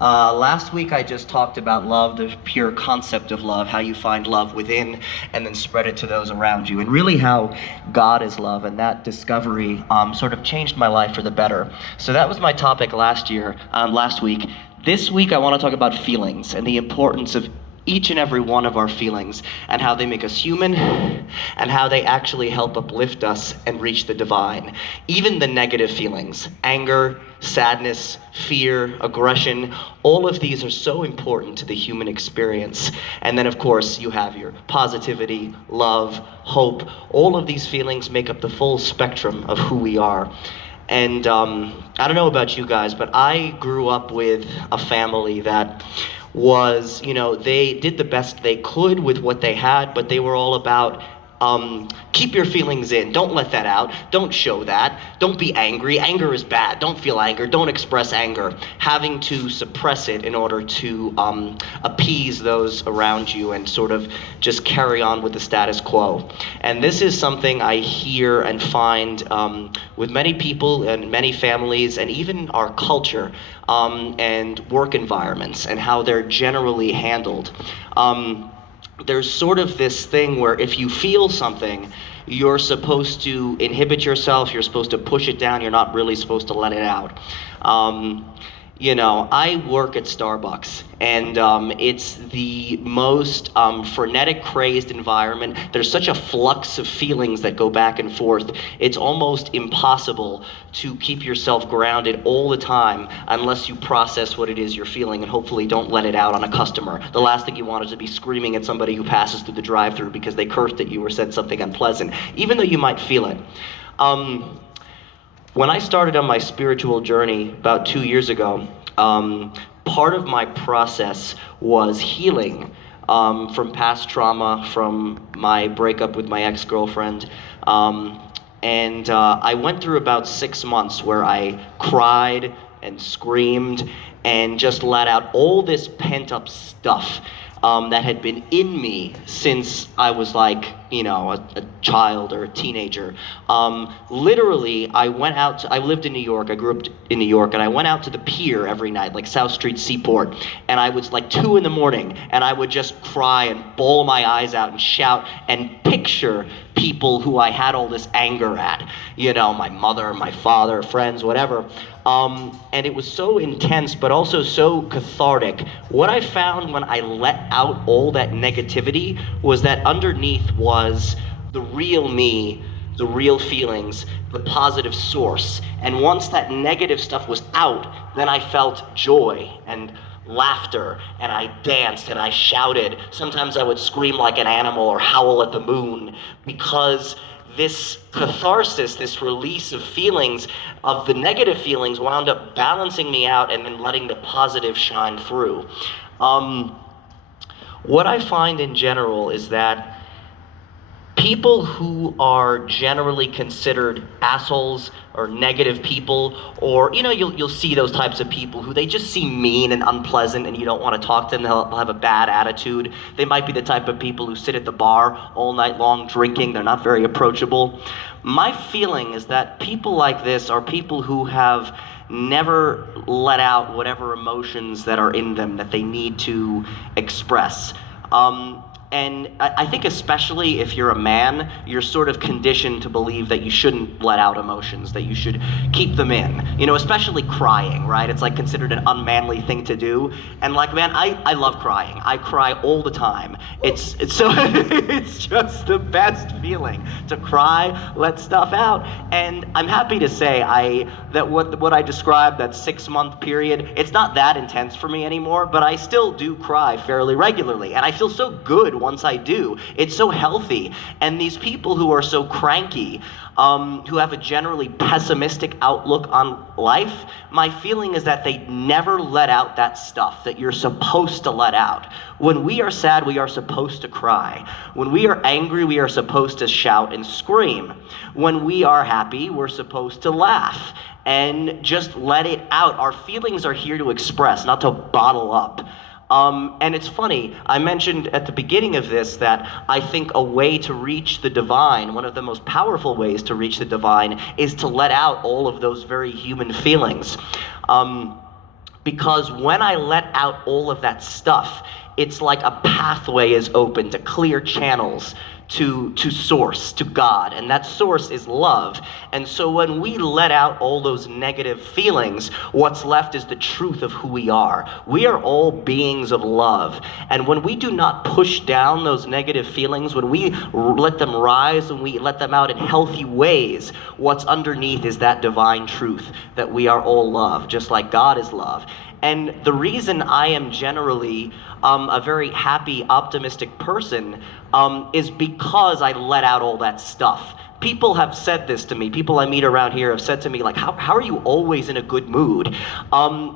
Last week I just talked about love, the pure concept of love, how you find love within and then spread it to those around you, and really how God is love, and that discovery sort of changed my life for the better. So that was my topic last week. This week I want to talk about feelings and the importance of each and every one of our feelings and how they make us human and how they actually help uplift us and reach the divine. Even the negative feelings, anger, sadness, fear, aggression, all of these are so important to the human experience. And then of course you have your positivity, love, hope. All of these feelings make up the full spectrum of who we are. And I don't know about you guys, but I grew up with a family that was, they did the best they could with what they had, but they were all about keep your feelings in. Don't let that out. Don't show that. Don't be angry. Anger is bad. Don't feel anger. Don't express anger. Having to suppress it in order to appease those around you and sort of just carry on with the status quo. And this is something I hear and find with many people and many families and even our culture and work environments and how they're generally handled. There's sort of this thing where if you feel something, you're supposed to inhibit yourself, you're supposed to push it down, you're not really supposed to let it out. I work at Starbucks, and it's the most frenetic, crazed environment. There's such a flux of feelings that go back and forth. It's almost impossible to keep yourself grounded all the time unless you process what it is you're feeling and hopefully don't let it out on a customer. The last thing you want is to be screaming at somebody who passes through the drive-thru because they cursed at you or said something unpleasant, even though you might feel it. When I started on my spiritual journey about 2 years ago, part of my process was healing from past trauma, from my breakup with my ex-girlfriend. I went through about 6 months where I cried and screamed and just let out all this pent-up stuff that had been in me since I was like, a child or a teenager. Literally, I lived in New York, I grew up in New York, and I went out to the pier every night, like South Street Seaport, and I was like 2 a.m, and I would just cry and bawl my eyes out and shout and picture people who I had all this anger at, my mother, my father, friends, whatever. And it was so intense, but also so cathartic. What I found when I let out all that negativity was that underneath was the real me, the real feelings, the positive source. And once that negative stuff was out, then I felt joy and laughter, and I danced and I shouted. Sometimes I would scream like an animal or howl at the moon, because this catharsis, this release of feelings, of the negative feelings, wound up balancing me out and then letting the positive shine through. What I find in general is that people who are generally considered assholes or negative people, or you'll see those types of people who they just seem mean and unpleasant and you don't want to talk to them. They'll have a bad attitude. They might be the type of people who sit at the bar all night long drinking. They're not very approachable. My feeling is that people like this are people who have never let out whatever emotions that are in them that they need to express. And I think especially if you're a man, you're sort of conditioned to believe that you shouldn't let out emotions, that you should keep them in. Especially crying, right? It's like considered an unmanly thing to do. And like, man, I love crying. I cry all the time. It's so it's just the best feeling to cry, let stuff out. And I'm happy to say that what I described, that 6-month period, it's not that intense for me anymore, but I still do cry fairly regularly, and I feel so good once I do. It's so healthy. And these people who are so cranky, who have a generally pessimistic outlook on life, my feeling is that they never let out that stuff that you're supposed to let out. When we are sad, we are supposed to cry. When we are angry, we are supposed to shout and scream. When we are happy, we're supposed to laugh and just let it out. Our feelings are here to express, not to bottle up. And it's funny, I mentioned at the beginning of this that I think a way to reach the divine, one of the most powerful ways to reach the divine, is to let out all of those very human feelings. because when I let out all of that stuff, it's like a pathway is open to clear channels to source, to God, and that source is love. And so when we let out all those negative feelings, what's left is the truth of who we are. We are all beings of love, and when we do not push down those negative feelings, when we let them rise and we let them out in healthy ways, what's underneath is that divine truth that we are all love, just like God is love. And the reason I am generally a very happy, optimistic person is because I let out all that stuff. People have said this to me. People I meet around here have said to me, like, how are you always in a good mood?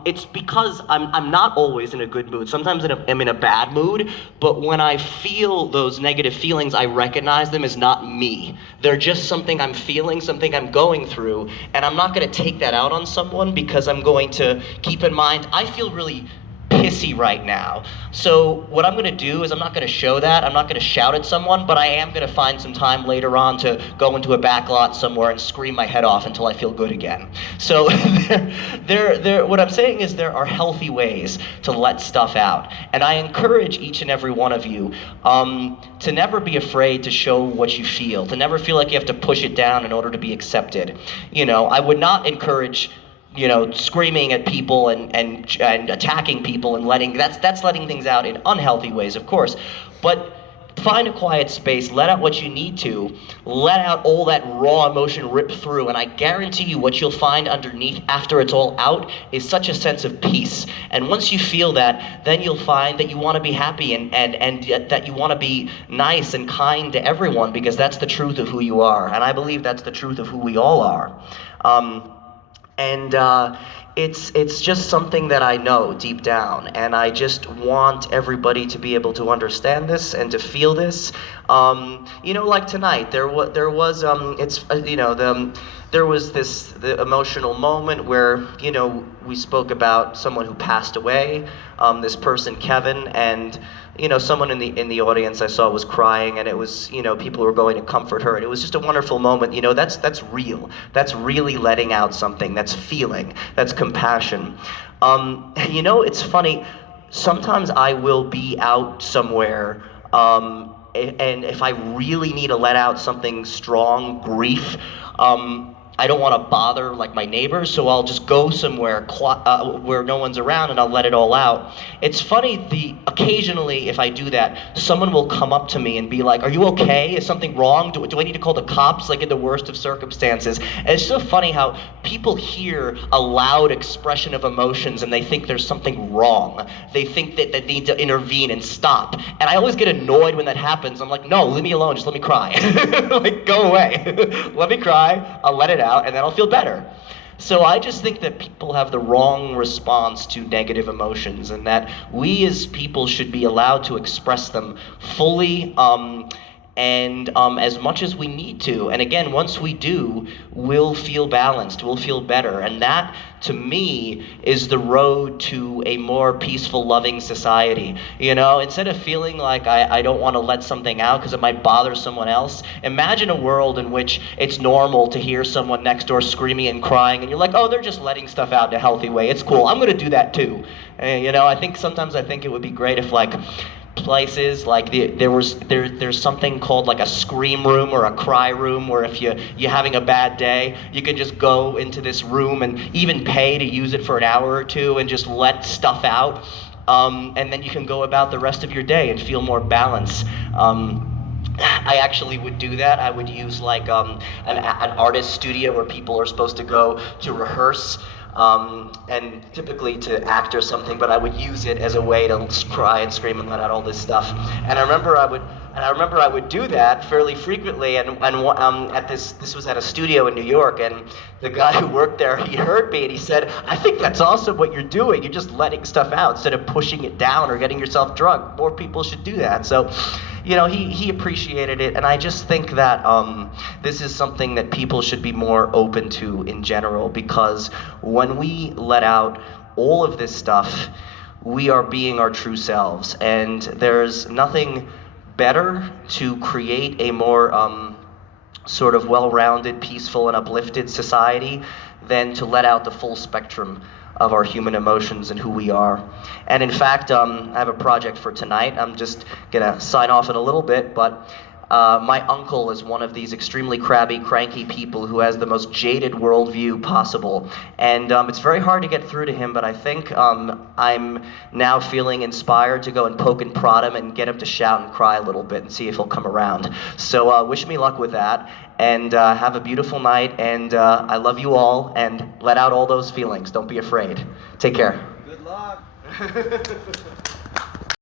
It's because I'm not always in a good mood. Sometimes I'm in a bad mood, but when I feel those negative feelings, I recognize them as not me. They're just something I'm feeling, something I'm going through, and I'm not going to take that out on someone because I'm going to keep in mind, I feel really pissy right now. So what I'm gonna do is I'm not gonna show that, I'm not gonna shout at someone, but I am gonna find some time later on to go into a back lot somewhere and scream my head off until I feel good again. So what I'm saying is there are healthy ways to let stuff out. And I encourage each and every one of you to never be afraid to show what you feel, to never feel like you have to push it down in order to be accepted. You know, I would not encourage screaming at people and attacking people and that's letting things out in unhealthy ways, of course. But find a quiet space, let out what you need to, let out all that raw emotion rip through, and I guarantee you what you'll find underneath after it's all out is such a sense of peace. And once you feel that, then you'll find that you want to be happy and that you want to be nice and kind to everyone, because that's the truth of who you are. And I believe that's the truth of who we all are. It's just something that I know deep down, and I just want everybody to be able to understand this and to feel this. Like tonight, there was the emotional moment where we spoke about someone who passed away. This person, Kevin, and someone in the audience I saw was crying, and it was people were going to comfort her, and it was just a wonderful moment. That's real. That's really letting out something. That's feeling. That's compassion. It's funny. Sometimes I will be out somewhere, and if I really need to let out something strong, grief, I don't want to bother like my neighbors, so I'll just go somewhere where no one's around and I'll let it all out. It's funny, occasionally if I do that, someone will come up to me and be like, "Are you okay? Is something wrong? Do I need to call the cops?" Like in the worst of circumstances. And it's so funny how people hear a loud expression of emotions and they think there's something wrong. They think that they need to intervene and stop. And I always get annoyed when that happens. I'm like, no, leave me alone, just let me cry. Like, go away. Let me cry, I'll let it out, and then I'll feel better. So I just think that people have the wrong response to negative emotions, and that we as people should be allowed to express them fully, and as much as we need to. And again, once we do, we'll feel balanced, we'll feel better. And that, to me, is the road to a more peaceful, loving society. Instead of feeling like I don't want to let something out because it might bother someone else, imagine a world in which it's normal to hear someone next door screaming and crying, and you're like, oh, they're just letting stuff out in a healthy way. It's cool. I'm going to do that too. And, I think sometimes it would be great if, like, places like there's something called like a scream room or a cry room, where if you're having a bad day, you can just go into this room and even pay to use it for an hour or two and just let stuff out, and then you can go about the rest of your day and feel more balance. I actually would do that. I would use like an artist studio where people are supposed to go to rehearse, and typically to act or something, but I would use it as a way to cry and scream and let out all this stuff. And I remember I would do that fairly frequently, and at this was at a studio in New York, and the guy who worked there, he heard me and he said, "I think that's awesome what you're doing. You're just letting stuff out instead of pushing it down or getting yourself drunk. More people should do that." So, he appreciated it, and I just think that this is something that people should be more open to in general, because when we let out all of this stuff, we are being our true selves, and there's nothing better to create a more sort of well-rounded, peaceful, and uplifted society than to let out the full spectrum of our human emotions and who we are. And in fact, I have a project for tonight. I'm just gonna sign off in a little bit, but my uncle is one of these extremely crabby, cranky people who has the most jaded worldview possible. And it's very hard to get through to him, but I think I'm now feeling inspired to go and poke and prod him and get him to shout and cry a little bit and see if he'll come around. So wish me luck with that, and have a beautiful night, and I love you all, and let out all those feelings. Don't be afraid. Take care. Good luck.